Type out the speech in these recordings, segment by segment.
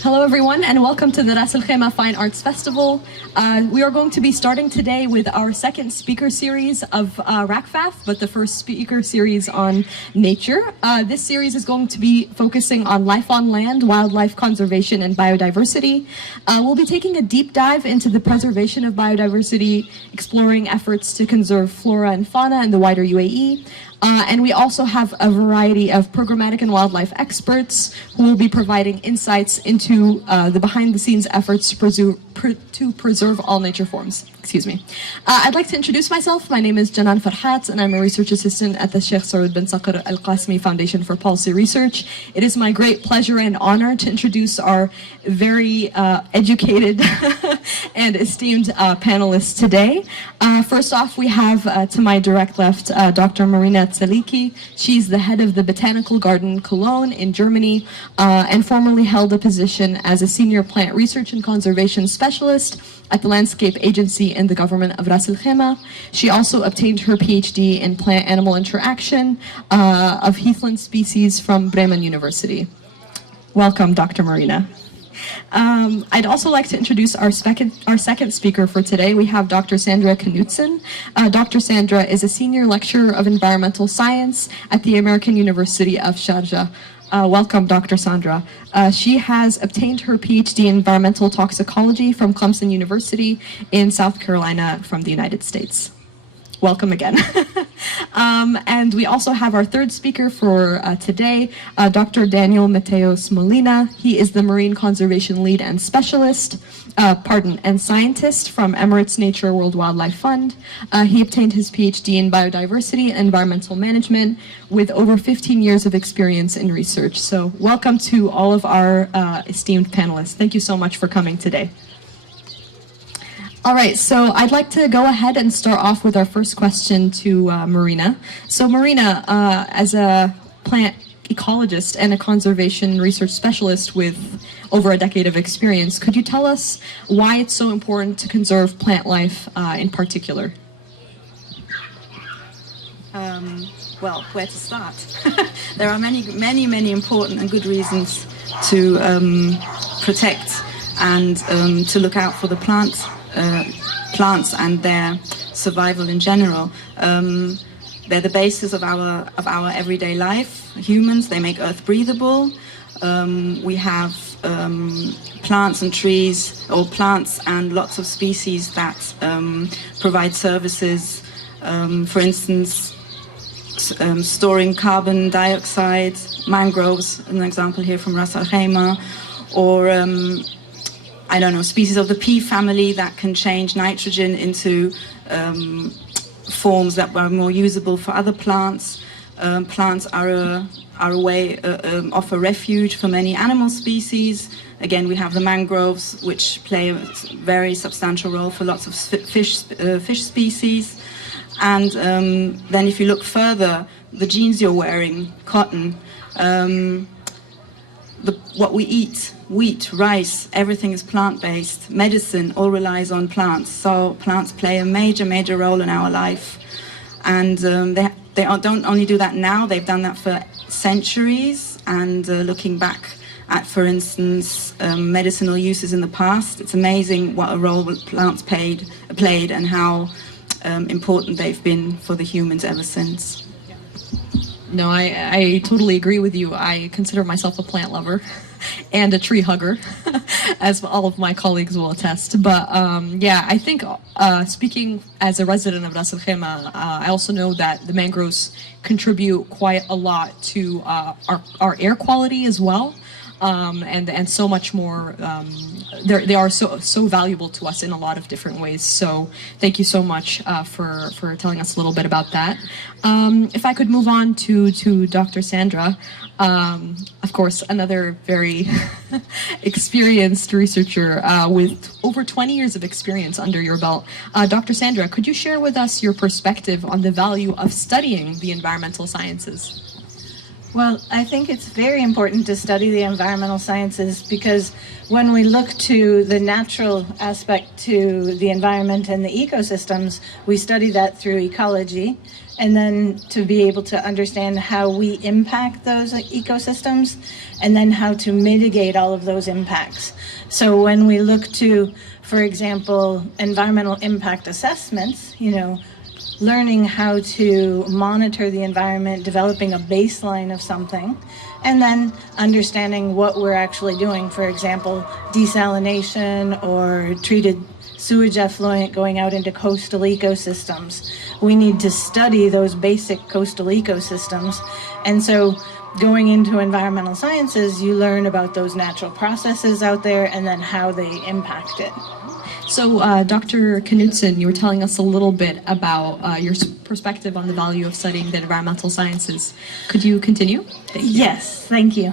Hello everyone and welcome to the Ras Al Khaimah Fine Arts Festival. We are going to be starting today with our second speaker series of RACFAF, but the first speaker series on nature. This series is going to be focusing on life on land, wildlife conservation and biodiversity. We'll be taking a deep dive into the preservation of biodiversity, exploring efforts to conserve flora and fauna in the wider UAE. And we also have a variety of programmatic and wildlife experts who will be providing insights into the behind-the-scenes efforts to preserve all nature forms. Excuse me. I'd like to introduce myself. My name is Janan Farhat, and I'm a research assistant at the Sheikh Saud bin Saqr Al Qasmi Foundation for Policy Research. It is my great pleasure and honor to introduce our very educated and esteemed panelists today. First off, we have to my direct left Dr. Marina Tsaliki. She's the head of the Botanical Garden Cologne in Germany and formerly held a position as a senior plant research and conservation specialist at the Landscape Agency in the government of Ras Al Khaimah. She also obtained her PhD in plant-animal interaction of heathland species from Bremen University. Welcome, Dr. Marina. I'd also like to introduce our second speaker for today. We have Dr. Sandra Knudsen. Dr. Sandra is a senior lecturer of environmental science at the American University of Sharjah. Welcome, Dr. Sandra. She has obtained her PhD in environmental toxicology from Clemson University in South Carolina from the United States. Welcome again. And we also have our third speaker for today, Dr. Daniel Mateos Molina. He is the Marine Conservation Lead and Specialist, and scientist from Emirates Nature World Wildlife Fund. He obtained his PhD in biodiversity and environmental management with over 15 years of experience in research. So welcome to all of our esteemed panelists. Thank you so much for coming today. All right, so I'd like to go ahead and start off with our first question to Marina. So Marina, as a plant ecologist and a conservation research specialist with over a decade of experience, could you tell us why it's so important to conserve plant life in particular? Well, where to start? There are many important and good reasons to protect and to look out for the plants and their survival in general. They're the basis of our everyday life. Humans, they make Earth breathable. We have plants and trees, or plants and lots of species that provide services. For instance, storing carbon dioxide, mangroves, an example here from Ras Al Khaimah, or I don't know, species of the pea family that can change nitrogen into forms that are more usable for other plants. Plants are a way, offer refuge for many animal species. Again, we have the mangroves, which play a very substantial role for lots of fish species. And then if you look further, the jeans you're wearing, cotton, what we eat, wheat, rice, everything is plant-based. Medicine all relies on plants. So plants play a major role in our life. And they don't only do that now, they've done that for centuries. And looking back at, for instance, medicinal uses in the past, it's amazing what a role plants played and how important they've been for the humans ever since. No, I totally agree with you. I consider myself a plant lover and a tree hugger, as all of my colleagues will attest. But yeah, I think speaking as a resident of Ras Al Khaimah, I also know that the mangroves contribute quite a lot to our air quality as well. And so much more. They are so valuable to us in a lot of different ways. So thank you so much for telling us a little bit about that. If I could move on to Dr. Sandra, of course, another very experienced researcher with over 20 years of experience under your belt. Dr. Sandra, could you share with us your perspective on the value of studying the environmental sciences? Well, I think it's very important to study the environmental sciences because when we look to the natural aspect to the environment and the ecosystems, we study that through ecology. And then to be able to understand how we impact those ecosystems and then how to mitigate all of those impacts. So when we look to, for example, environmental impact assessments, learning how to monitor the environment, developing a baseline of something, and then understanding what we're actually doing. For example, desalination or treated sewage effluent going out into coastal ecosystems. We need to study those basic coastal ecosystems. And so going into environmental sciences, you learn about those natural processes out there and then how they impact it. So, Dr. Knudsen, you were telling us a little bit about your perspective on the value of studying the environmental sciences. Could you continue? Yes, thank you.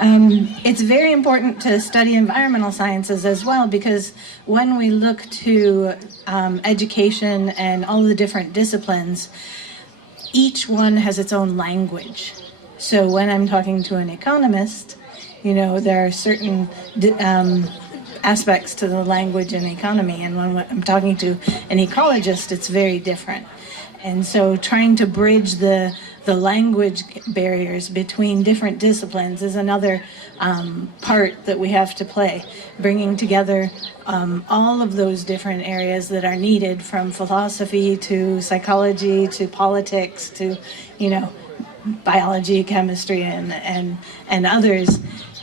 It's very important to study environmental sciences as well because when we look to education and all the different disciplines, each one has its own language. So when I'm talking to an economist, there are certain aspects to the language and economy, and when I'm talking to an ecologist, it's very different. And so trying to bridge the language barriers between different disciplines is another part that we have to play, bringing together all of those different areas that are needed, from philosophy to psychology to politics to, biology, chemistry, and others.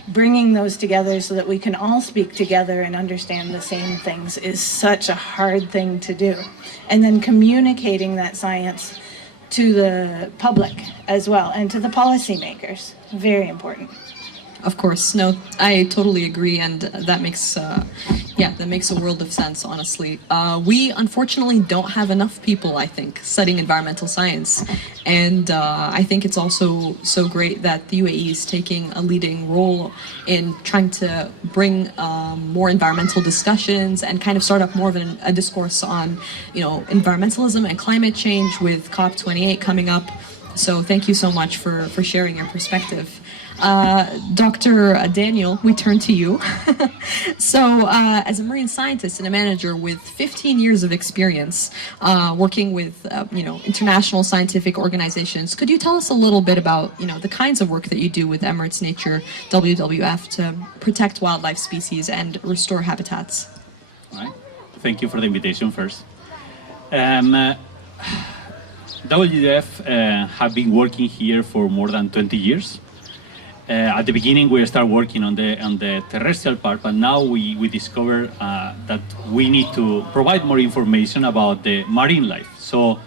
Bringing those together so that we can all speak together and understand the same things is such a hard thing to do. And then communicating that science to the public as well and to the policymakers, very important. Of course, no, I totally agree, and that makes a world of sense, honestly. We unfortunately don't have enough people, I think, studying environmental science, and I think it's also so great that the UAE is taking a leading role in trying to bring more environmental discussions and kind of start up more of a discourse on, environmentalism and climate change with COP28 coming up. So thank you so much for sharing your perspective. Dr. Daniel, we turn to you. So, as a marine scientist and a manager with 15 years of experience working with, international scientific organizations, could you tell us a little bit about, the kinds of work that you do with Emirates Nature WWF to protect wildlife species and restore habitats? All right. Thank you for the invitation first. WWF have been working here for more than 20 years. At the beginning, we started working on the terrestrial part, but now we discover that we need to provide more information about the marine life. So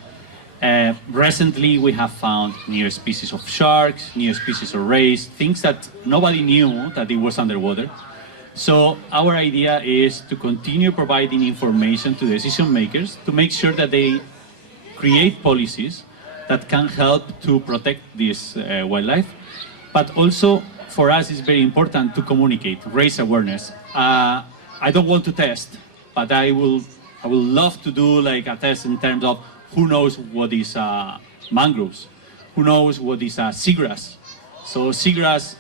recently, we have found new species of sharks, new species of rays, things that nobody knew that it was underwater. So our idea is to continue providing information to decision makers to make sure that they create policies that can help to protect this wildlife. But also, for us, it's very important to communicate, raise awareness. I don't want to test, but I will love to do like a test in terms of who knows what is mangroves, who knows what is seagrass. So seagrass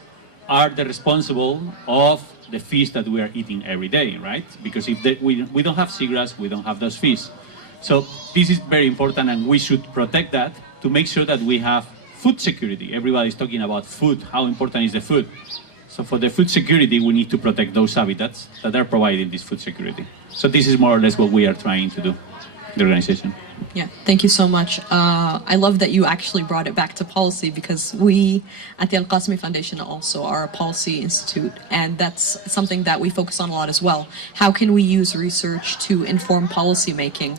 are the responsible of the fish that we are eating every day, right? Because if we don't have seagrass, we don't have those fish. So this is very important, and we should protect that to make sure that we have food security. Everybody's talking about food, how important is the food. So for the food security, we need to protect those habitats that are providing this food security. So this is more or less what we are trying to do, the organization. Yeah, thank you so much. I love that you actually brought it back to policy, because we at the Al Qasimi Foundation also are a policy institute, and that's something that we focus on a lot as well. How can we use research to inform policy making?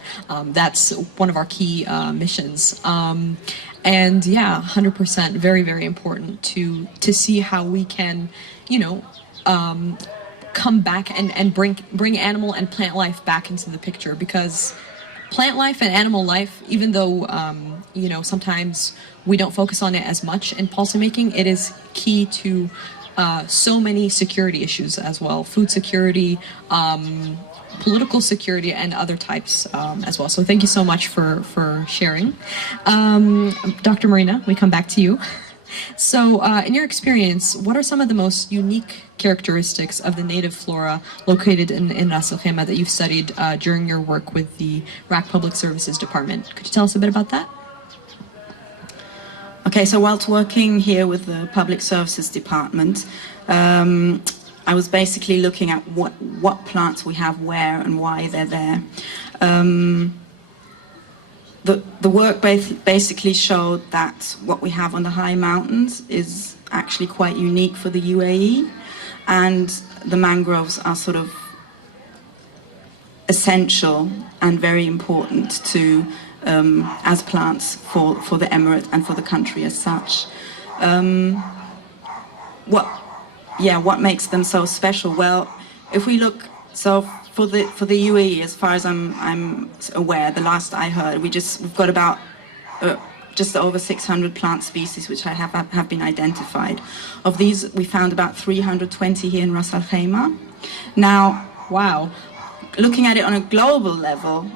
That's one of our key missions. And yeah, 100%, very, very important to see how we can, come back and bring animal and plant life back into the picture, because plant life and animal life, even though, sometimes we don't focus on it as much in policymaking, it is key to so many security issues as well. Food security, political security, and other types as well. So thank you so much for sharing. Dr. Marina, we come back to you. So, in your experience, what are some of the most unique characteristics of the native flora located in Ras Al Khaimah that you've studied during your work with the RAC Public Services Department? Could you tell us a bit about that? Okay, so whilst working here with the Public Services Department, I was basically looking at what plants we have where and why they're there. The work basically showed that what we have on the high mountains is actually quite unique for the UAE, and the mangroves are sort of essential and very important to as plants for the emirate and for the country as such. What makes them so special? Well, if we look, so for the UAE, as far as I'm aware, the last I heard, we've got about just over 600 plant species which have been identified. Of these, we found about 320 here in Ras Al Khaimah. Now, Wow. looking at it on a global level,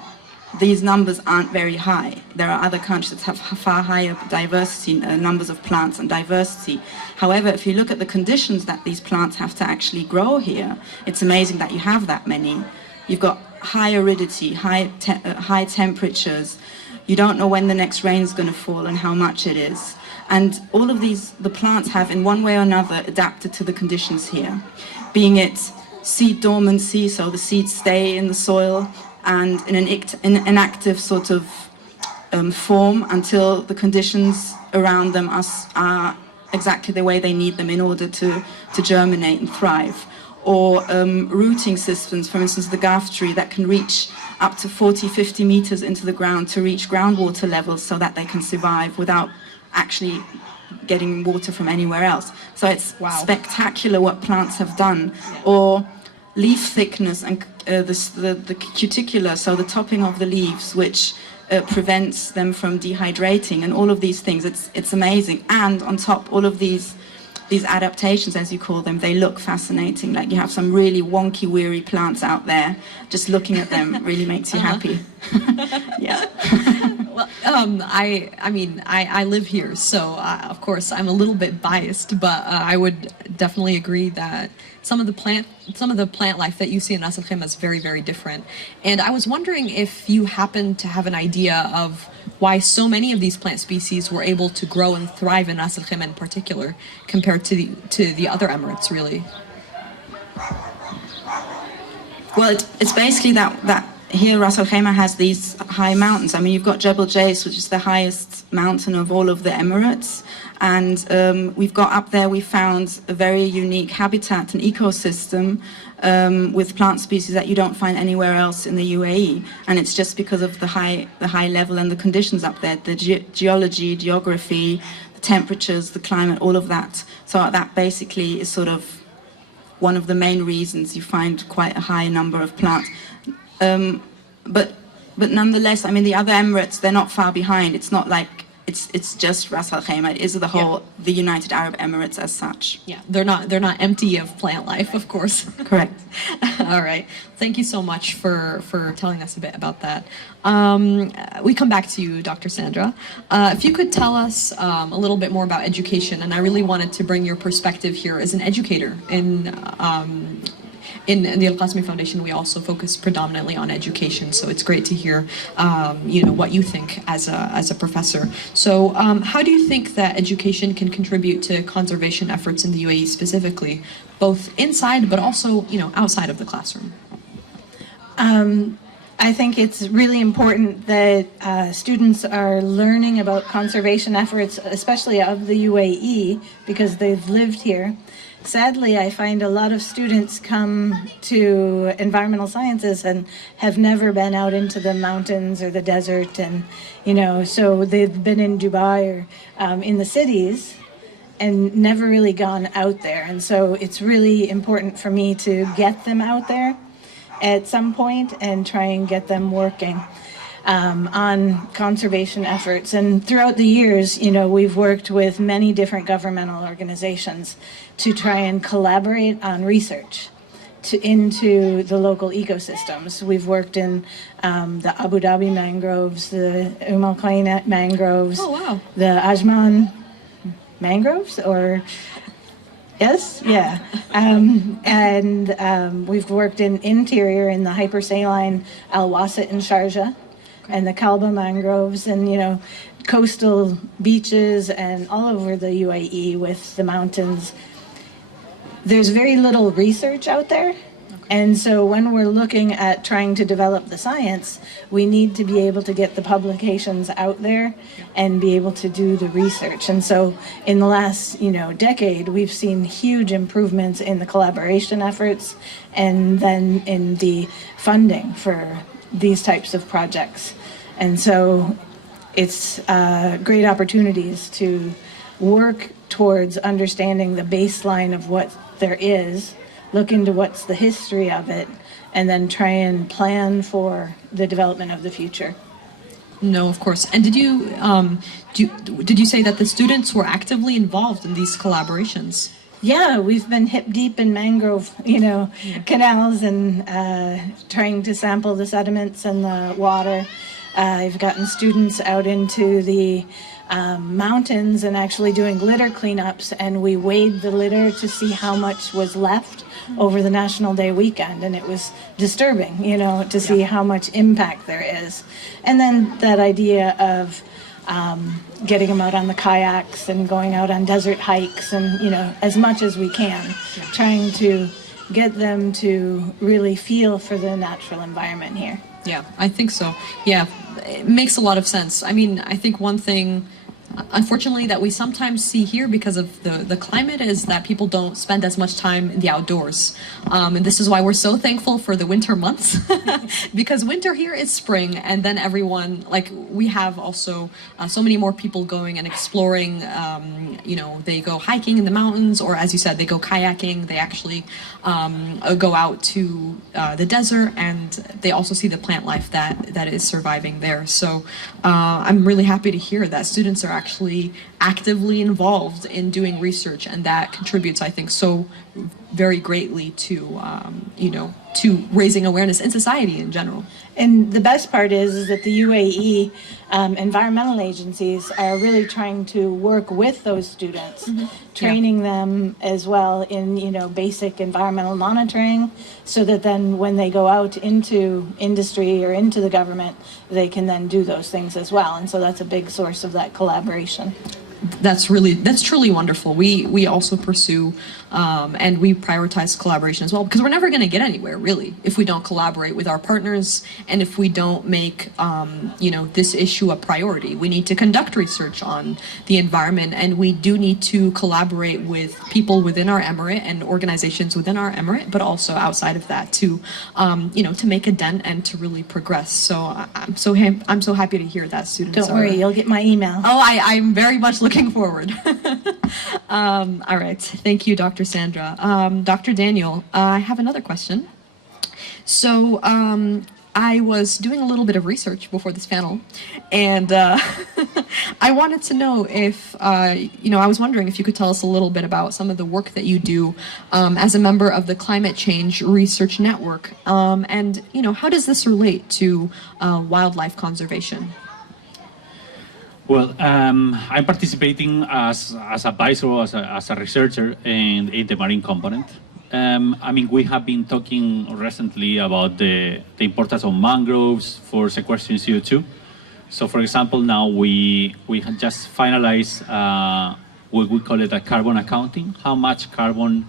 these numbers aren't very high. There are other countries that have far higher diversity, numbers of plants and diversity. However, if you look at the conditions that these plants have to actually grow here, it's amazing that you have that many. You've got high aridity, high temperatures. You don't know when the next rain is going to fall and how much it is. And all of these, the plants have in one way or another adapted to the conditions here. Being it seed dormancy, so the seeds stay in the soil and in an active sort of form until the conditions around them are exactly the way they need them in order to germinate and thrive. Or rooting systems, for instance, the gaff tree that can reach up to 40, 50 meters into the ground to reach groundwater levels so that they can survive without actually getting water from anywhere else. So it's spectacular what plants have done. Or leaf thickness and the cuticular, so the topping of the leaves, which prevents them from dehydrating, and all of these things. It's amazing. And on top, all of these adaptations, as you call them, they look fascinating. Like you have some really wonky, weary plants out there. Just looking at them really makes you happy. Yeah. Well, I live here, so of course I'm a little bit biased, but I would definitely agree that some of the plant life that you see in Ras Al Khaimah is very, very different. And I was wondering if you happen to have an idea of why so many of these plant species were able to grow and thrive in Ras Al Khaimah in particular, compared to the other emirates, really. Well, it's basically that here Ras Al Khaimah has these high mountains. I mean, you've got Jebel Jais, which is the highest mountain of all of the Emirates. And we've got up there, we found a very unique habitat and ecosystem with plant species that you don't find anywhere else in the UAE. And it's just because of the high level and the conditions up there, the geology, geography, the temperatures, the climate, all of that. So that basically is sort of one of the main reasons you find quite a high number of plants. But nonetheless, I mean, the other Emirates, they're not far behind. It's not like it's just Ras Al Khaimah. It is the United Arab Emirates as such. Yeah, they're not empty of plant life, of course. Correct. All right. Thank you so much for telling us a bit about that. We come back to you, Dr. Sandra. If you could tell us a little bit more about education, and I really wanted to bring your perspective here as an educator in the Al Qasmi Foundation. We also focus predominantly on education, so it's great to hear, what you think as a professor. So, how do you think that education can contribute to conservation efforts in the UAE specifically, both inside but also, outside of the classroom? I think it's really important that students are learning about conservation efforts, especially of the UAE, because they've lived here. Sadly, I find a lot of students come to environmental sciences and have never been out into the mountains or the desert, and so they've been in Dubai or in the cities and never really gone out there. And so it's really important for me to get them out there at some point and try and get them working on conservation efforts. And throughout the years, we've worked with many different governmental organizations to try and collaborate on research into the local ecosystems. We've worked in the Abu Dhabi mangroves, the Al Qaina mangroves, Oh, wow. the Ajman mangroves, or yes, yeah. We've worked in interior in the hypersaline Al-Wasat in Sharjah, and the Kalba mangroves, and coastal beaches and all over the UAE with the mountains. There's very little research out there. And so when we're looking at trying to develop the science, we need to be able to get the publications out there and be able to do the research. And so in the last, decade, we've seen huge improvements in the collaboration efforts and then in the funding for these types of projects. And so it's great opportunities to work towards understanding the baseline of what there is, look into what's the history of it, and then try and plan for the development of the future. No, of course. And did you say that the students were actively involved in these collaborations? Yeah, we've been hip deep in mangrove, canals and trying to sample the sediments and the water. I've gotten students out into the mountains and actually doing litter cleanups, and we weighed the litter to see how much was left over the National Day weekend, and it was disturbing, to see how much impact there is. And then that idea of getting them out on the kayaks and going out on desert hikes and, as much as we can, trying to get them to really feel for the natural environment here. Yeah, I think so. Yeah, it makes a lot of sense. I mean, I think one thing, unfortunately, that we sometimes see here because of the climate is that people don't spend as much time in the outdoors. And this is why we're so thankful for the winter months, because winter here is spring, and then everyone, we have also so many more people going and exploring. They go hiking in the mountains, or as you said, they go kayaking. They actually go out to the desert, and they also see the plant life that is surviving there. So I'm really happy to hear that students are actually actively involved in doing research, and that contributes, I think, so very greatly to to raising awareness in society in general. And the best part is that the UAE environmental agencies are really trying to work with those students, training them as well in basic environmental monitoring, so that then when they go out into industry or into the government, they can then do those things as well. And so that's a big source of that collaboration. That's truly wonderful. We also pursue and we prioritize collaboration as well, because we're never going to get anywhere really if we don't collaborate with our partners, and if we don't make this issue a priority. We need to conduct research on the environment, and we do need to collaborate with people within our emirate and organizations within our emirate, but also outside of that to to make a dent and to really progress. So I'm so happy to hear that students. Don't worry, you'll get my email. Oh, I'm very much looking forward. All right. Thank you, Dr. Sandra. Dr. Daniel, I have another question. So I was doing a little bit of research before this panel, and I wanted to know if, I was wondering if you could tell us a little bit about some of the work that you do as a member of the Climate Change Research Network, and, how does this relate to wildlife conservation? Well, I'm participating as advisor, as a researcher in the marine component. We have been talking recently about the importance of mangroves for sequestering CO2. So, for example, now we have just finalized what we call it a carbon accounting, how much carbon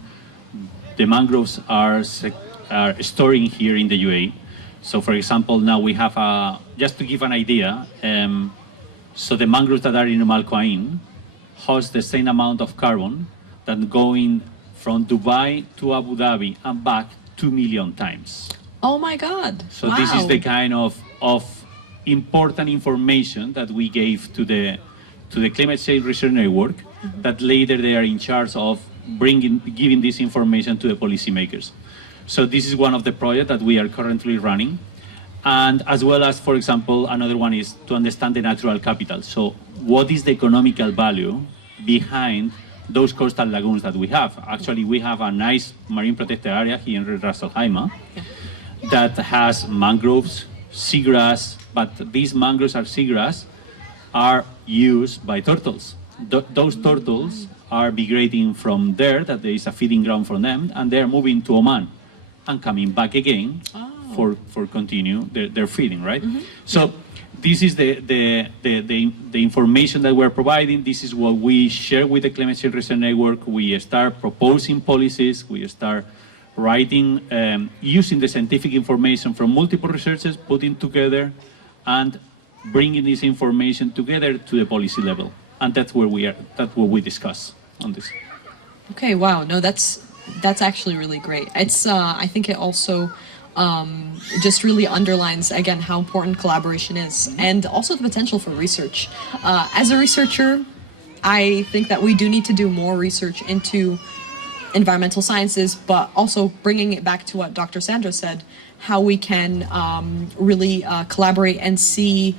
the mangroves are storing here in the UAE. So, for example, now we have just to give an idea, so the mangroves that are in Al Quoin host the same amount of carbon that going from Dubai to Abu Dhabi and back 2 million times. Oh my God! So wow. This is the kind of important information that we gave to the Climate Change Research Network, that later they are in charge of giving this information to the policymakers. So this is one of the projects that we are currently running. And as well as, for example, another one is to understand the natural capital. So what is the economical value behind those coastal lagoons that we have? Actually, we have a nice marine protected area here in Ras Al Khaimah that has mangroves, seagrass, but these mangroves and seagrass are used by turtles. those turtles are migrating from there, that there is a feeding ground for them, and they're moving to Oman and coming back again for continue their feeding, right? So this is the information that we're providing. This is what we share with the Climate Change Research Network. We start proposing policies. We start writing, using the scientific information from multiple researchers, putting together and bringing this information together to the policy level. And that's where we are. That's what we discuss on this. Okay, wow. No, that's actually really great. It's I think it also just really underlines again how important collaboration is, and also the potential for research. As a researcher, I think that we do need to do more research into environmental sciences, but also bringing it back to what Dr. Sandra said, how we can really collaborate and see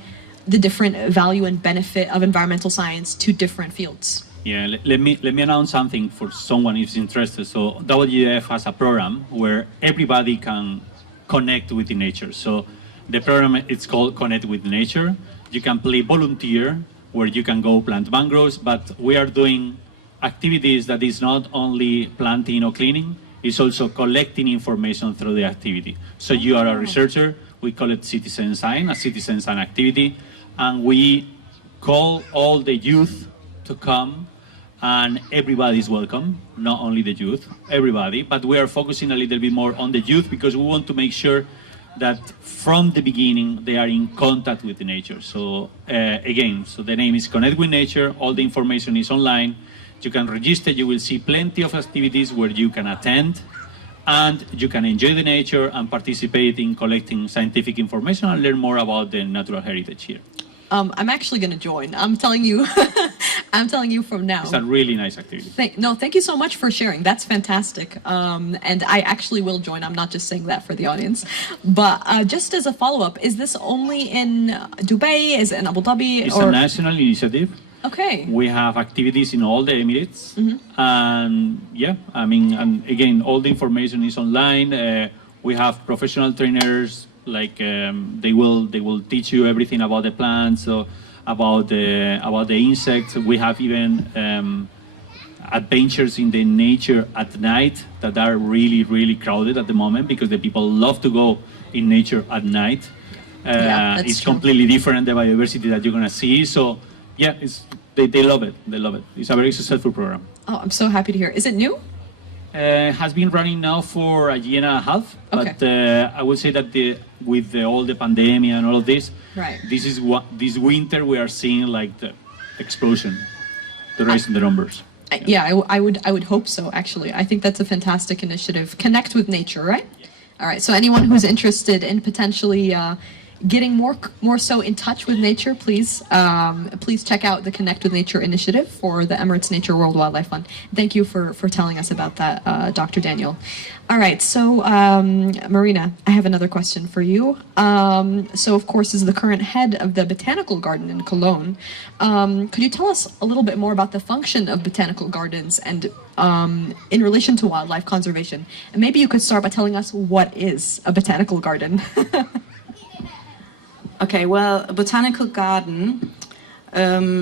the different value and benefit of environmental science to different fields. Yeah, let me announce something for someone who's interested. So WWF has a program where everybody can connect with the nature. So the program, it's called Connect with Nature. You can play volunteer, where you can go plant mangroves, but we are doing activities that is not only planting or cleaning, it's also collecting information through the activity. So you are a researcher, we call it citizen science, a citizen science activity, and we call all the youth to come, and everybody is welcome, not only the youth, everybody, but we are focusing a little bit more on the youth because we want to make sure that from the beginning they are in contact with the nature. So again, so the name is Connect with Nature, all the information is online, you can register, you will see plenty of activities where you can attend and you can enjoy the nature and participate in collecting scientific information and learn more about the natural heritage here. I'm actually going to join. I'm telling you, I'm telling you from now. It's a really nice activity. Thank you so much for sharing. That's fantastic. And I actually will join. I'm not just saying that for the audience. But just as a follow-up, is this only in Dubai? Is it in Abu Dhabi? It's a national initiative. Okay. We have activities in all the Emirates. And yeah, I mean, and again, all the information is online. We have professional trainers, like they will teach you everything about the plants, so about the insects. We have even adventures in the nature at night that are really crowded at the moment because the people love to go in nature at night. It's true. Completely different, the biodiversity that you're gonna see. So yeah, they love it. They love it. It's a very successful program. Oh, I'm so happy to hear. Is it new? Has been running now for a year and a half, but I would say that with all the pandemic and all of this, right. This winter we are seeing like the explosion, the rise in the numbers. Yeah, I would hope so. Actually, I think that's a fantastic initiative. Connect with nature, right? Yeah. All right. So anyone who's interested in potentially getting more so in touch with nature, please check out the Connect with Nature initiative for the Emirates Nature World Wildlife Fund. Thank you for telling us about that, Dr. Daniel. All right, so Marina, I have another question for you. So of course, as the current head of the botanical garden in Cologne, could you tell us a little bit more about the function of botanical gardens and in relation to wildlife conservation? And maybe you could start by telling us what is a botanical garden. Okay, well, a botanical garden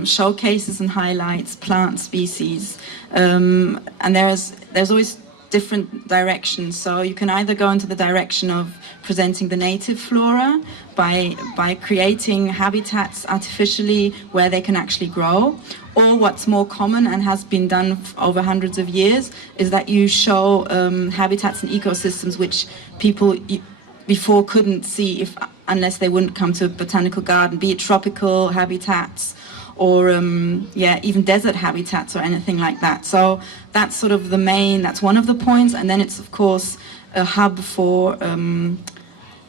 showcases and highlights plant species, and there's always different directions. So you can either go into the direction of presenting the native flora by creating habitats artificially where they can actually grow, or what's more common and has been done over hundreds of years is that you show habitats and ecosystems which people before couldn't see unless they wouldn't come to a botanical garden, be it tropical habitats or even desert habitats or anything like that. So that's sort of that's one of the points. And then it's of course a hub for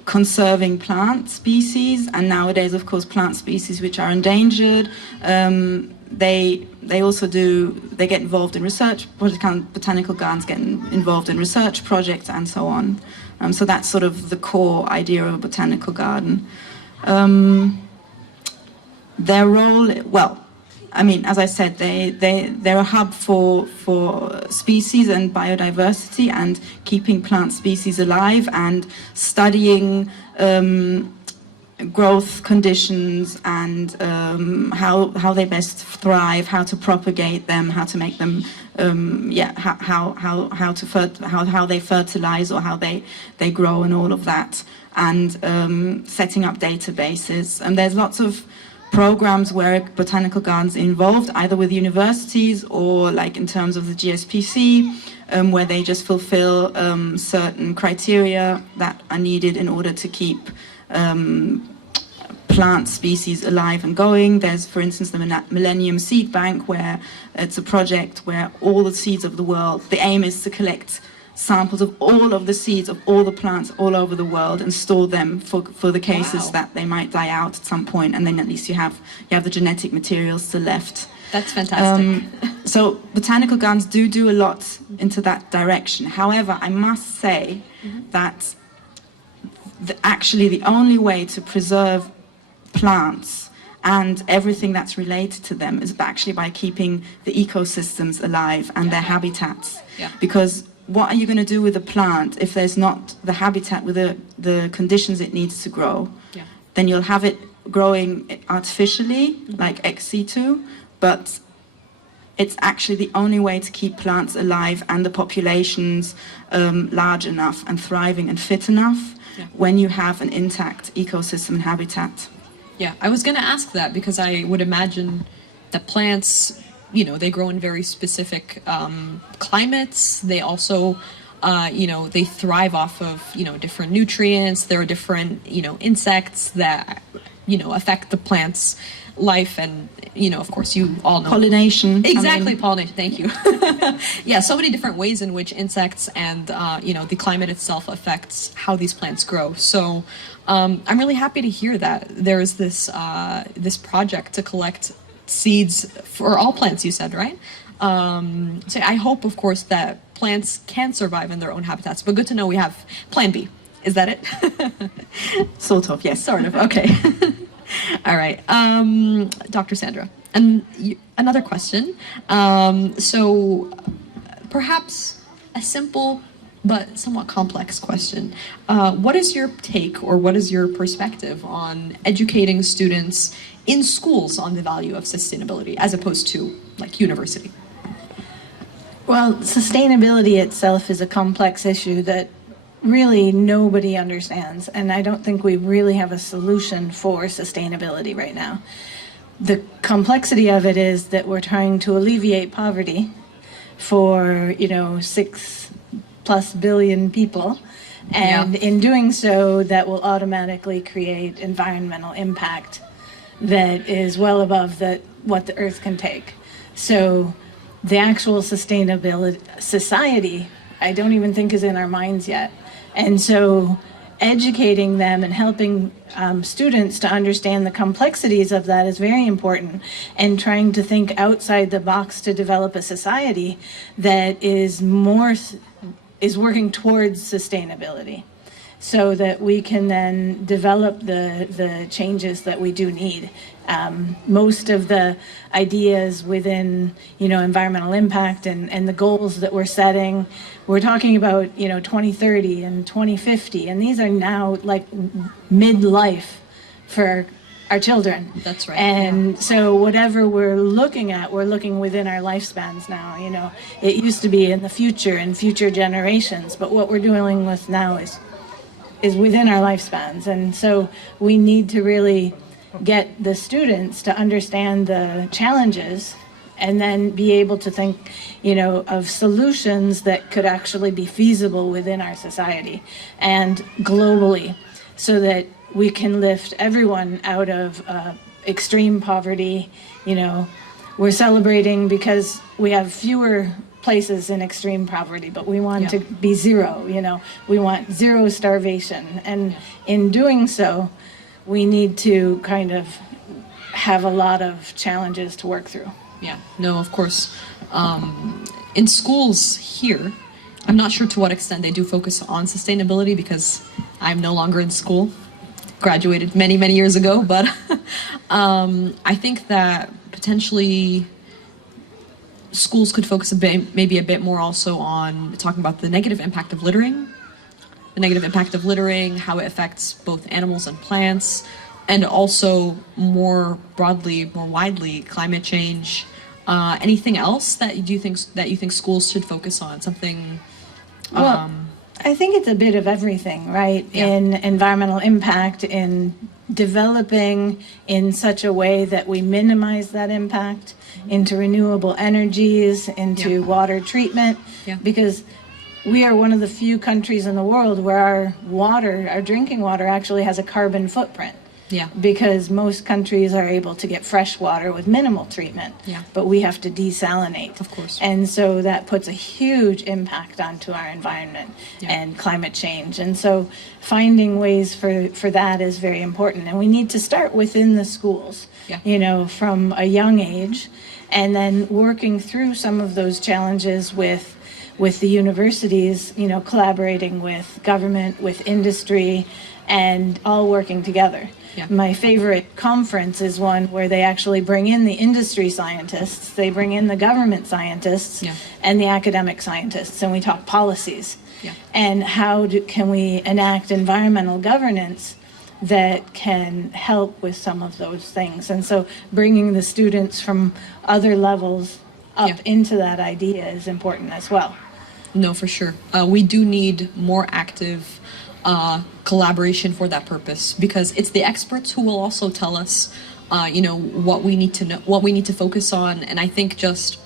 conserving plant species, and nowadays of course plant species which are endangered. They also get involved in research, botanical gardens get involved in research projects and so on. So that's sort of the core idea of a botanical garden. Their role, well, I mean, as I said, they're a hub for species and biodiversity and keeping plant species alive and studying growth conditions and how they best thrive, how to propagate them, how to make them, how they fertilize or how they grow and all of that, and setting up databases. And there's lots of programs where botanical gardens are involved, either with universities or like in terms of the GSPC, where they just fulfill certain criteria that are needed in order to keep plant species alive and going. There's, for instance, the Millennium Seed Bank, where it's a project where all the seeds of the world, the aim is to collect samples of all of the seeds of all the plants all over the world and store them for the cases that they might die out at some point, and then at least you have the genetic materials still left. That's fantastic. So botanical gardens do a lot into that direction. However, I must say that actually the only way to preserve plants and everything that's related to them is actually by keeping the ecosystems alive and their habitats. Yeah. Because what are you going to do with a plant if there's not the habitat with the conditions it needs to grow? Yeah. Then you'll have it growing artificially, like ex situ, but it's actually the only way to keep plants alive and the populations large enough and thriving and fit enough when you have an intact ecosystem and habitat. Yeah, I was going to ask that because I would imagine that plants, you know, they grow in very specific climates. They also, you know, they thrive off of, you know, different nutrients. There are different, you know, insects that, you know, affect the plant's life. And, you know, of course, you all know. Pollination. Exactly, pollination. Thank you. Yeah, so many different ways in which insects and, you know, the climate itself affects how these plants grow. So I'm really happy to hear that there's this, this project to collect seeds for all plants, you said, right? So I hope, of course, that plants can survive in their own habitats, but good to know we have Plan B. Is that it? Sort of, yes. Sort of, okay. All right. Dr. Sandra, and another question. So perhaps a simple but somewhat complex question. What is your take or what is your perspective on educating students in schools on the value of sustainability as opposed to like university? Well, sustainability itself is a complex issue that really nobody understands, and I don't think we really have a solution for sustainability right now. The complexity of it is that we're trying to alleviate poverty for, you know, 6+ billion people, and in doing so, that will automatically create environmental impact that is well above what the Earth can take. So the actual sustainability society, I don't even think is in our minds yet. And so educating them and helping students to understand the complexities of that is very important, and trying to think outside the box to develop a society that is working towards sustainability, so that we can then develop the changes that we do need. Most of the ideas within, you know, environmental impact and the goals that we're setting, we're talking about, you know, 2030 and 2050, and these are now like midlife for our children. That's right. And so whatever we're looking at, we're looking within our lifespans now. You know, it used to be in the future and future generations, but what we're dealing with now is within our lifespans. And so we need to really get the students to understand the challenges and then be able to think, you know, of solutions that could actually be feasible within our society and globally, so that we can lift everyone out of extreme poverty. You know, we're celebrating because we have fewer places in extreme poverty, but we want to be zero. You know, we want zero starvation, and in doing so, we need to kind of have a lot of challenges to work through. Yeah, no, of course. In schools here, I'm not sure to what extent they do focus on sustainability because I'm no longer in school. Graduated many, many years ago, but I think that potentially schools could focus maybe a bit more also on talking about the negative impact of littering. The negative impact of littering, how it affects both animals and plants. and also more broadly, more widely, climate change. Anything else that you think schools should focus on? Something. Well, I think it's a bit of everything, right? Yeah. In environmental impact, in developing in such a way that we minimize that impact, into renewable energies, into water treatment, because we are one of the few countries in the world where our water, our drinking water, actually has a carbon footprint. Yeah. Because most countries are able to get fresh water with minimal treatment. Yeah. But we have to desalinate. Of course. And so that puts a huge impact onto our environment and climate change. And so finding ways for that is very important. And we need to start within the schools, you know, from a young age, and then working through some of those challenges with the universities, you know, collaborating with government, with industry, and all working together. Yeah. My favorite conference is one where they actually bring in the industry scientists, they bring in the government scientists, and the academic scientists, and we talk policies. And how can we enact environmental governance that can help with some of those things? And so bringing the students from other levels up into that idea is important as well. No, for sure. We do need more active collaboration for that purpose, because it's the experts who will also tell us, you know, what we need to know, what we need to focus on. And I think just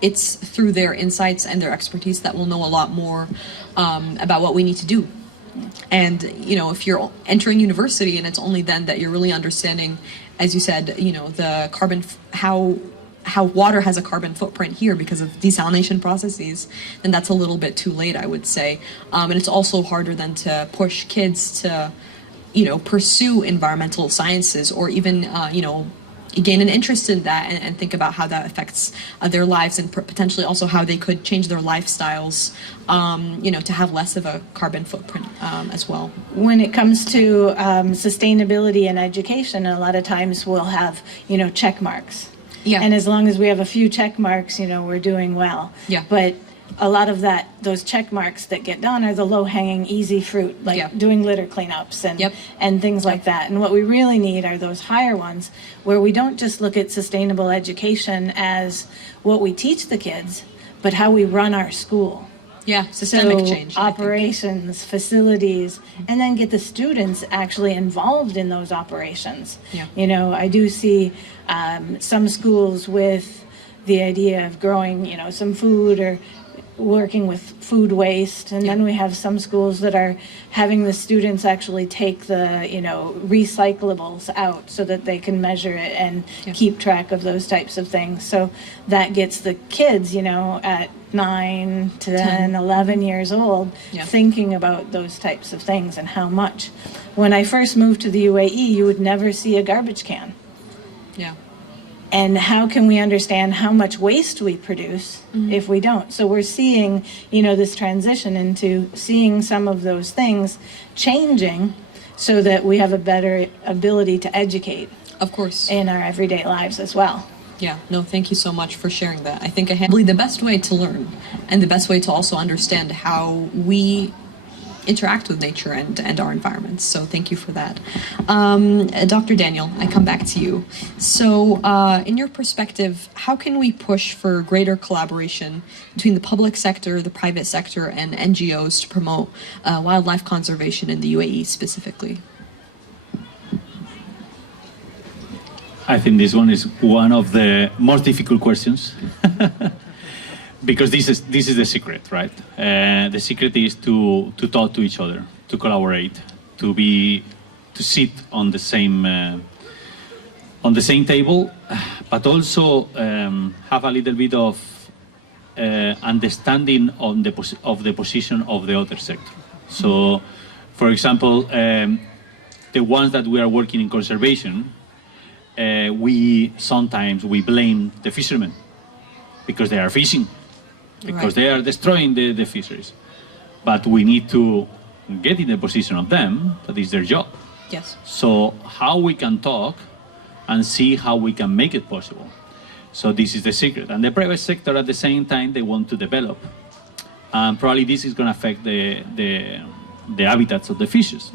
it's through their insights and their expertise that we'll know a lot more about what we need to do. And, you know, if you're entering university and it's only then that you're really understanding, as you said, you know, the carbon, how water has a carbon footprint here because of desalination processes, then that's a little bit too late, I would say. And it's also harder than to push kids to, you know, pursue environmental sciences, or even, you know, gain an interest in that and think about how that affects their lives, and potentially also how they could change their lifestyles, you know, to have less of a carbon footprint as well. When it comes to sustainability and education, a lot of times we'll have, you know, check marks. And as long as we have a few check marks, you know, we're doing well. But a lot of those check marks that get done are the low-hanging, easy fruit, like doing litter cleanups and things like that. And what we really need are those higher ones, where we don't just look at sustainable education as what we teach the kids, but how we run our school. Systemic change. Operations, facilities, and then get the students actually involved in those operations. You know, I do see some schools with the idea of growing, you know, some food or working with food waste, and then we have some schools that are having the students actually take the, you know, recyclables out so that they can measure it and keep track of those types of things. So that gets the kids, you know, at 9, 10, 11 years old thinking about those types of things and how much. When I first moved to the UAE, you would never see a garbage can. And how can we understand how much waste we produce if we don't? So we're seeing, you know, this transition into seeing some of those things changing so that we have a better ability to educate. Of course. In our everyday lives as well. Yeah, no, thank you so much for sharing that. I think probably the best way to learn, and the best way to also understand how we interact with nature and our environments. So thank you for that. Dr. Daniel, I come back to you. So in your perspective, how can we push for greater collaboration between the public sector, the private sector, and NGOs to promote wildlife conservation in the UAE specifically? I think this one is one of the most difficult questions. Because this is the secret, right? The secret is to talk to each other, to collaborate, to sit on the same table, but also have a little bit of understanding of the position of the other sector. So, for example, the ones that we are working in conservation, sometimes we blame the fishermen because they are fishing. Because they are destroying the fisheries. But we need to get in the position of them, that is their job. So how we can talk and see how we can make it possible. So this is the secret. And the private sector at the same time, they want to develop. And probably this is going to affect the habitats of the fishes,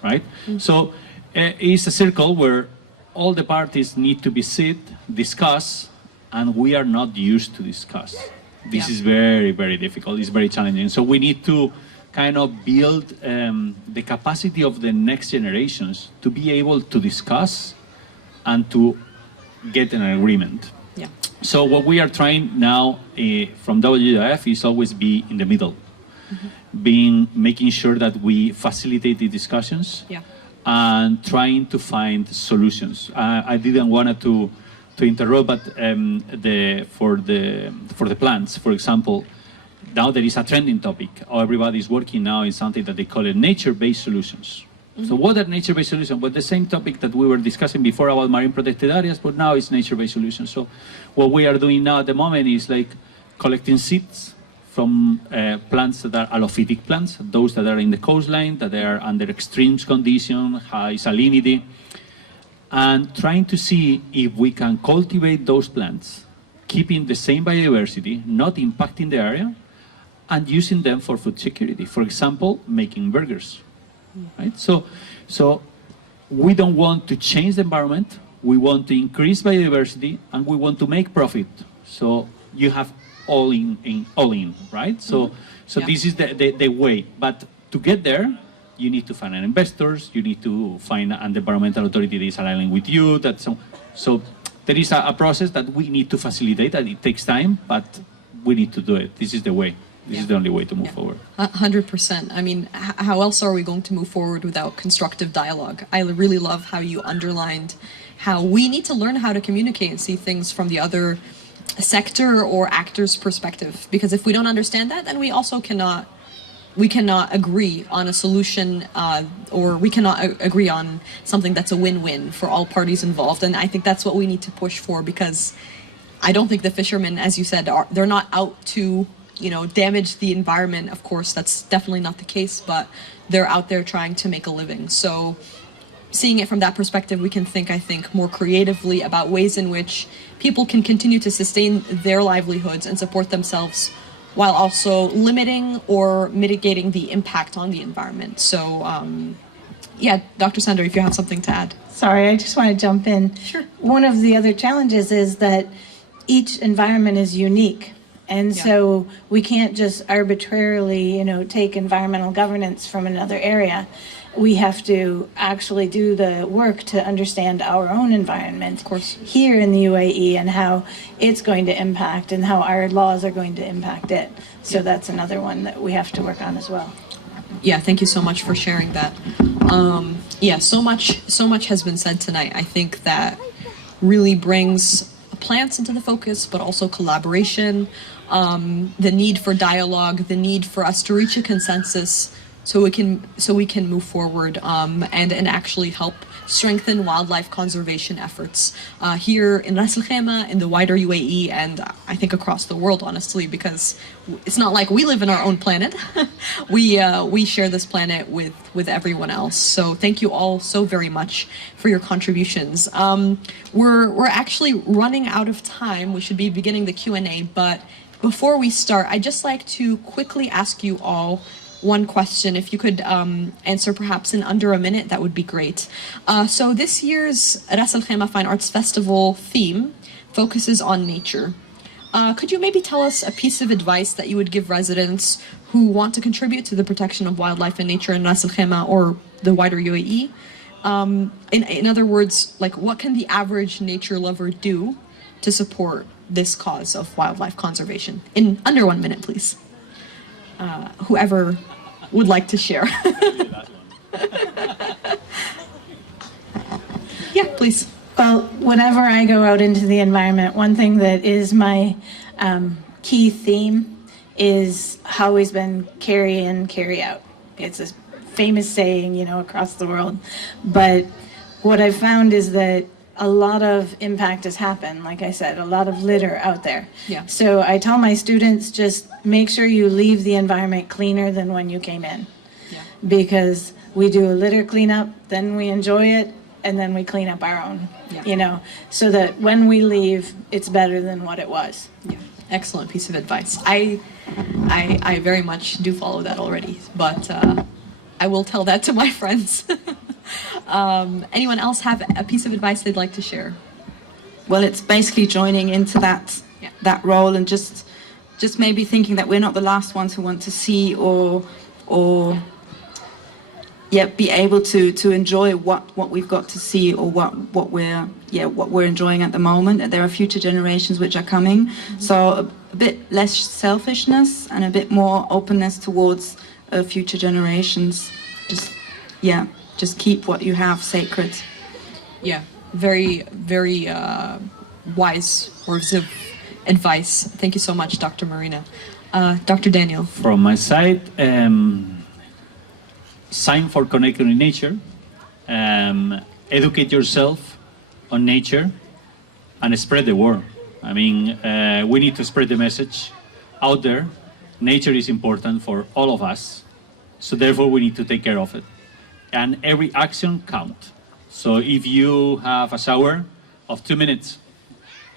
right? So It's a circle where all the parties need to be discuss, and we are not used to discuss. This is very, very difficult. It's very challenging. So we need to kind of build the capacity of the next generations to be able to discuss and to get an agreement. Yeah. So what we are trying now from WWF is always be in the middle, making sure that we facilitate the discussions. Yeah. And trying to find solutions. I didn't want to interrupt, but for the plants, for example, now there is a trending topic. Everybody is working now in something that they call it nature-based solutions. So what are nature-based solutions? Well, the same topic that we were discussing before about marine protected areas, but now it's nature-based solutions. So what we are doing now at the moment is like collecting seeds from plants that are allophytic plants, those that are in the coastline, that they are under extreme conditions, high salinity, and trying to see if we can cultivate those plants, keeping the same biodiversity, not impacting the area, and using them for food security. For example, making burgers, right? So we don't want to change the environment, we want to increase biodiversity, and we want to make profit. So you have all in, right? So this is the way. But to get there, you need to find an investors. You need to find an environmental authority that is aligning with you. So there is a process that we need to facilitate, and it takes time, but we need to do it. This is the way. This is the only way to move forward. 100%. I mean, how else are we going to move forward without constructive dialogue? I really love how you underlined how we need to learn how to communicate and see things from the other sector or actor's perspective, because if we don't understand that, then we also cannot agree on a solution, or we cannot agree on something that's a win-win for all parties involved. And I think that's what we need to push for, because I don't think the fishermen, as you said, they're not out to damage the environment. Of course, that's definitely not the case, but they're out there trying to make a living. So seeing it from that perspective, we can think, I think, more creatively about ways in which people can continue to sustain their livelihoods and support themselves while also limiting or mitigating the impact on the environment. So, yeah, Dr. Sander, if you have something to add. Sorry, I just want to jump in. Sure. One of the other challenges is that each environment is unique. And so we can't just arbitrarily, take environmental governance from another area. We have to actually do the work to understand our own environment, of course, here in the UAE, and how it's going to impact and how our laws are going to impact it. So that's another one that we have to work on as well. Yeah, thank you so much for sharing that. So much has been said tonight. I think that really brings plants into the focus, but also collaboration, the need for dialogue, the need for us to reach a consensus so we can move forward and actually help strengthen wildlife conservation efforts here in Ras Al Khaimah, in the wider UAE, and I think across the world, honestly, because it's not like we live in our own planet. we share this planet with everyone else. So thank you all so very much for your contributions. We're actually running out of time. We should be beginning the Q&A, but before we start, I'd just like to quickly ask you all one question. If you could answer perhaps in under a minute, that would be great. So this year's Ras Al Khaimah Fine Arts Festival theme focuses on nature. Could you maybe tell us a piece of advice that you would give residents who want to contribute to the protection of wildlife and nature in Ras Al Khaimah or the wider UAE? In other words, like, what can the average nature lover do to support this cause of wildlife conservation? In under 1 minute, please. Whoever would like to share. Yeah, please. Well, whenever I go out into the environment, one thing that is my key theme is how we've been carry in, carry out. It's a famous saying, across the world. But what I've found is that a lot of impact has happened. Like I said, a lot of litter out there. Yeah. So I tell my students, just make sure you leave the environment cleaner than when you came in. Yeah. Because we do a litter cleanup, then we enjoy it, and then we clean up our own, so that when we leave, it's better than what it was. Yeah. Excellent piece of advice. I very much do follow that already, but I will tell that to my friends. Anyone else have a piece of advice they'd like to share? Well, it's basically joining into that role, and just maybe thinking that we're not the last ones who want to see or be able to enjoy what we've got to see, or what we're enjoying at the moment. There are future generations which are coming, so a bit less selfishness and a bit more openness towards future generations. Just keep what you have sacred. Yeah, very, very wise words of advice. Thank you so much, Dr. Marina. Dr. Daniel. From my side, sign for connecting with nature, educate yourself on nature, and spread the word. I mean, we need to spread the message out there. Nature is important for all of us, so therefore we need to take care of it. And every action counts. So if you have a shower of 2 minutes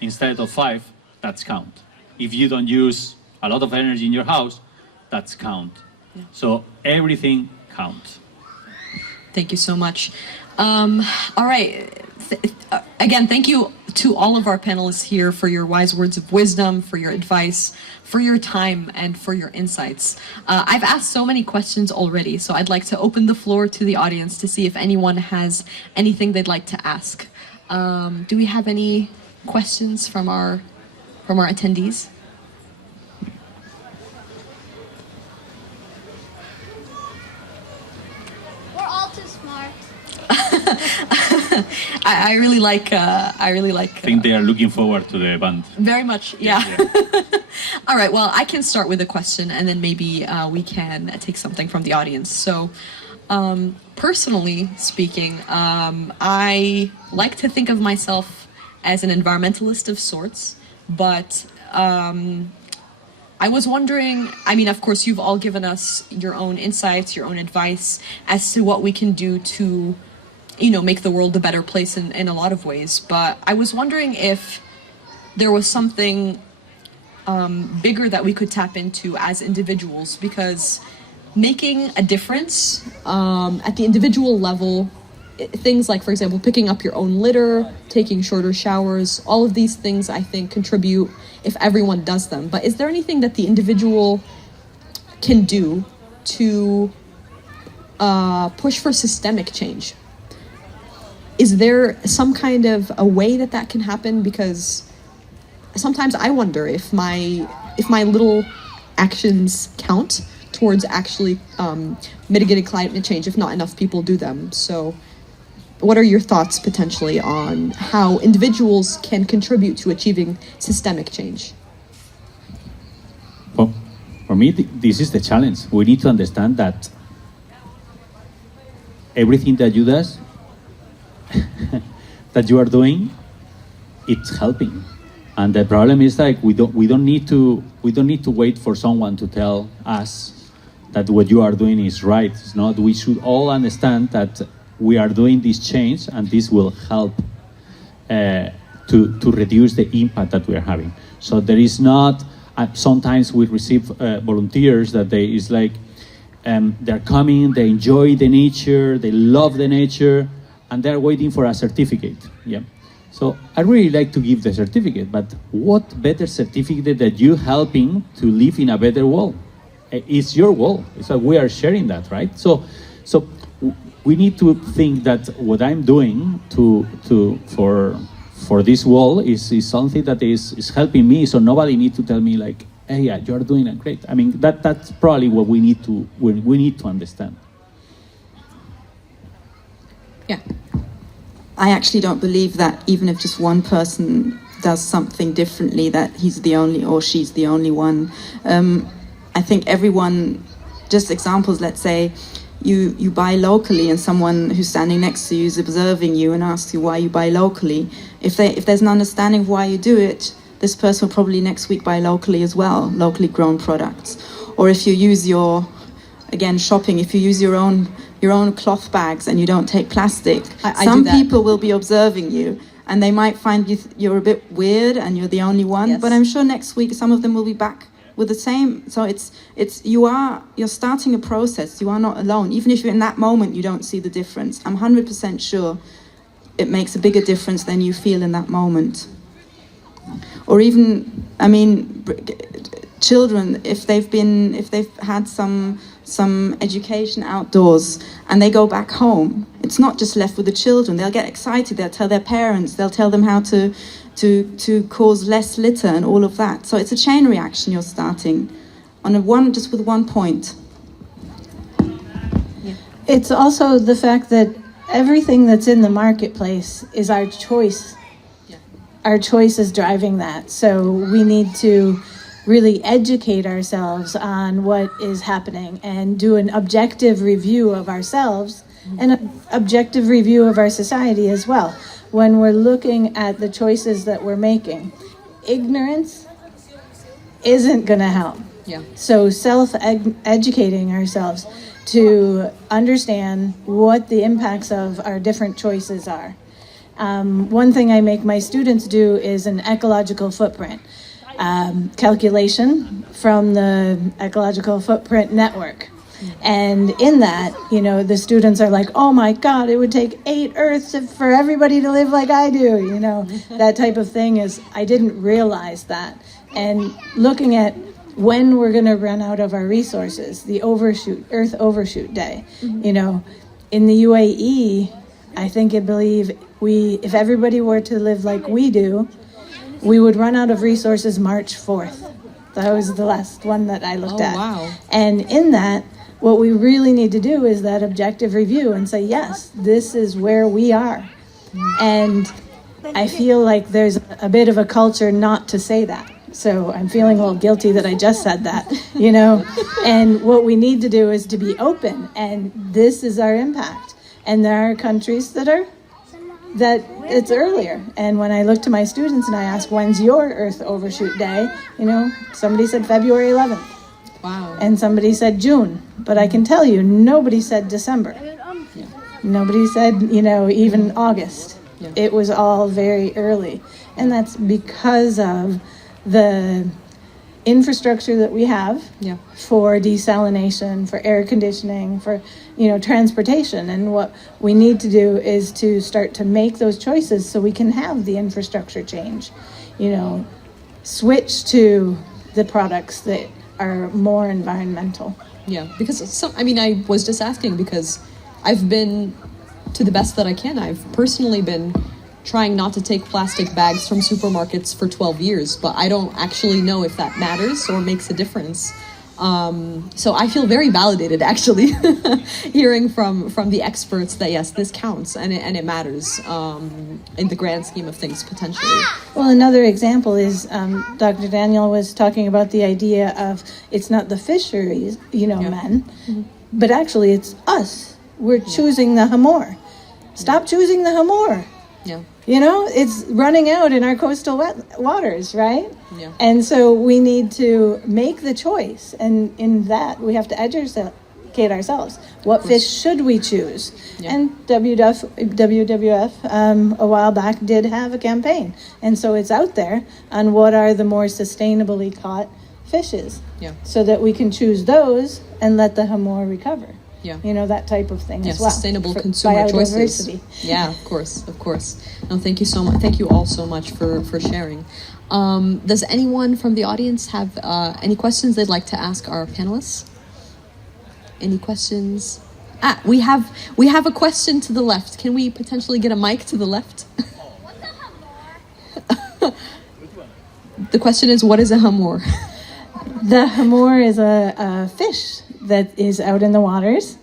instead of 5, that's count. If you don't use a lot of energy in your house, that's count. Yeah. So everything counts. Thank you so much. All right. Again, thank you to all of our panelists here for your wise words of wisdom, for your advice, for your time, and for your insights. I've asked so many questions already, so I'd like to open the floor to the audience to see if anyone has anything they'd like to ask. Do we have any questions from our attendees? We're all too smart. I really like. I think they are looking forward to the band. Very much, yeah. All right. Well, I can start with a question, and then maybe we can take something from the audience. So, personally speaking, I like to think of myself as an environmentalist of sorts, but I was wondering, I mean, of course, you've all given us your own insights, your own advice as to what we can do to, make the world a better place in a lot of ways. But I was wondering if there was something bigger that we could tap into as individuals, because making a difference at the individual level, things like, for example, picking up your own litter, taking shorter showers, all of these things I think contribute if everyone does them. But is there anything that the individual can do to push for systemic change? Is there some kind of a way that can happen? Because sometimes I wonder if my little actions count towards actually mitigating climate change, if not enough people do them. So what are your thoughts potentially on how individuals can contribute to achieving systemic change? Well, for me, this is the challenge. We need to understand that everything that you do, that you are doing, it's helping. And the problem is we don't need to wait for someone to tell us that what you are doing is right. It's not. We should all understand that we are doing this change, and this will help to reduce the impact that we are having. So there is not. Sometimes we receive volunteers that they're coming, they enjoy the nature, they love the nature, and they're waiting for a certificate. Yeah. So I really like to give the certificate, but what better certificate that you helping to live in a better world? It's your world. It's like we are sharing that, right? So we need to think that what I'm doing for this world is something that is helping me. So nobody needs to tell me like, hey, yeah, you're doing it great. I mean, that's probably what we need to understand. Yeah. I actually don't believe that even if just one person does something differently, that he's the only or she's the only one. I think everyone, just examples, let's say you buy locally and someone who's standing next to you is observing you and asks you why you buy locally. If there's an understanding of why you do it, this person will probably next week buy locally as well, locally grown products. Or if you use shopping, if you use your own cloth bags and you don't take plastic, some people will be observing you and they might find you're a bit weird and you're the only one. Yes. But I'm sure next week some of them will be back with the same. So you're starting a process. You are not alone. Even if you're in that moment, you don't see the difference. I'm 100% sure it makes a bigger difference than you feel in that moment. Or even, I mean, children, if they've had some education outdoors and they go back home, it's not just left with the children. They'll get excited. They'll tell their parents. They'll tell them how to cause less litter and all of that. So it's a chain reaction you're starting on just with one point. Yeah. It's also the fact that everything that's in the marketplace is our choice. Yeah. Our choice is driving that. So we need to really educate ourselves on what is happening and do an objective review of ourselves and an objective review of our society as well. When we're looking at the choices that we're making, ignorance isn't going to help. Yeah. So self-educating ourselves to understand what the impacts of our different choices are. One thing I make my students do is an ecological footprint calculation from the Ecological Footprint Network. And in that, the students are like, oh my God, it would take 8 Earths for everybody to live like I do. That type of thing I didn't realize that. And looking at when we're going to run out of our resources, the Earth Overshoot Day. In the UAE, I believe if everybody were to live like we do, we would run out of resources March 4th. That was the last one that I looked at. Wow. And in that, what we really need to do is that objective review and say, yes, this is where we are. And I feel like there's a bit of a culture not to say that. So I'm feeling a little guilty that I just said that, And what we need to do is to be open, and this is our impact. And there are countries that it's earlier. And when I look to my students and I ask, when's your Earth Overshoot Day? Somebody said February 11th. Wow. And somebody said June. But I can tell you, nobody said December. Yeah. Nobody said, even August. Yeah. It was all very early. And that's because of the infrastructure that we have for desalination, for air conditioning, for transportation. And what we need to do is to start to make those choices so we can have the infrastructure change. Switch to the products that are more environmental. Yeah, because I was just asking because I've been, to the best that I can, I've personally been trying not to take plastic bags from supermarkets for 12 years, but I don't actually know if that matters or makes a difference. So I feel very validated, actually, hearing from the experts that, yes, this counts and it matters in the grand scheme of things, potentially. Well, another example is Dr. Daniel was talking about the idea of it's not the fisheries, men, but actually it's us. We're choosing the hamor. Stop choosing the hamor. Yeah. It's running out in our coastal waters, right? Yeah. And so we need to make the choice. And in that, we have to educate ourselves. What fish should we choose? Yeah. And WWF a while back did have a campaign. And so it's out there on what are the more sustainably caught fishes. Yeah. So that we can choose those and let the hamor recover. Yeah. That type of thing as well. Sustainable consumer choices. Biodiversity. Yeah, of course. No, thank you so much. Thank you all so much for sharing. Does anyone from the audience have any questions they'd like to ask our panelists? Any questions? We have a question to the left. Can we potentially get a mic to the left? The question is, what is a hamor? The hamor is a fish that is out in the waters,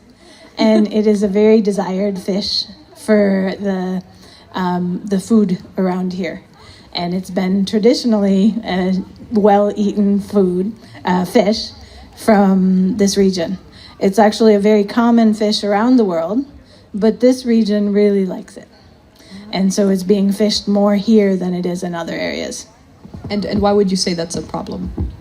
and it is a very desired fish for the food around here. And it's been traditionally a well-eaten fish from this region. It's actually a very common fish around the world, but this region really likes it. And so it's being fished more here than it is in other areas. And why would you say that's a problem?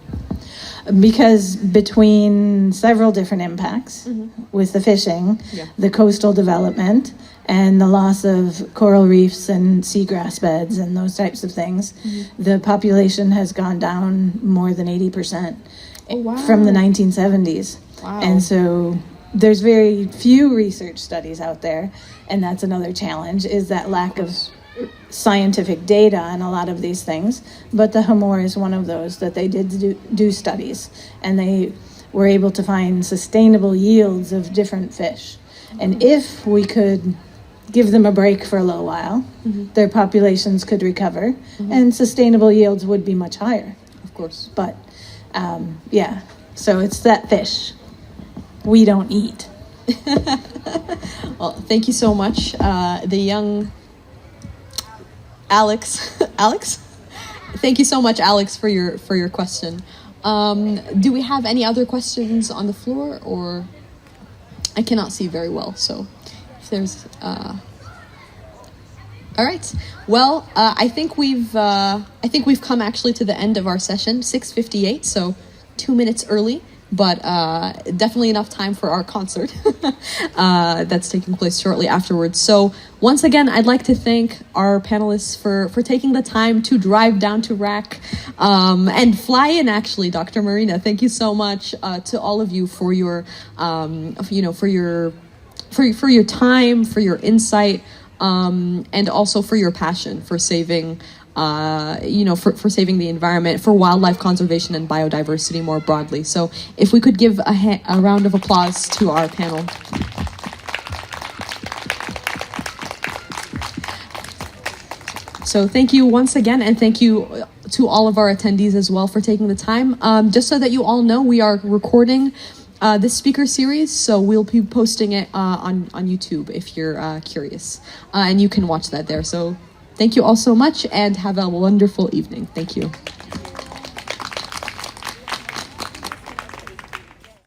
because between several different impacts with the fishing, the coastal development, and the loss of coral reefs and seagrass beds and those types of things, the population has gone down more than 80% from the 1970s. Wow. And so there's very few research studies out there, and that's another challenge, is that lack of scientific data on a lot of these things. But the Hamor is one of those that they did do studies, and they were able to find sustainable yields of different fish. And if we could give them a break for a little while, their populations could recover, and sustainable yields would be much higher. Of course. But yeah, so it's that fish we don't eat. Well, thank you so much. The young Alex, Alex? Thank you so much, Alex, for your question. Do we have any other questions on the floor, or I cannot see very well, so if there's all right. Well, I think we've come actually to the end of our session, 6:58, so 2 minutes early, but definitely enough time for our concert that's taking place shortly afterwards. So once again, I'd like to thank our panelists for taking the time to drive down to RAC and fly in. Actually, Dr. Marina, thank you so much to all of you for your for your time, for your insight, and also for your passion for saving. For saving the environment, for wildlife conservation and biodiversity more broadly. So if we could give a round of applause to our panel. So thank you once again, and thank you to all of our attendees as well for taking the time. Just so that you all know, we are recording this speaker series, so we'll be posting it on YouTube if you're curious. And you can watch that there. So thank you all so much, and have a wonderful evening. Thank you.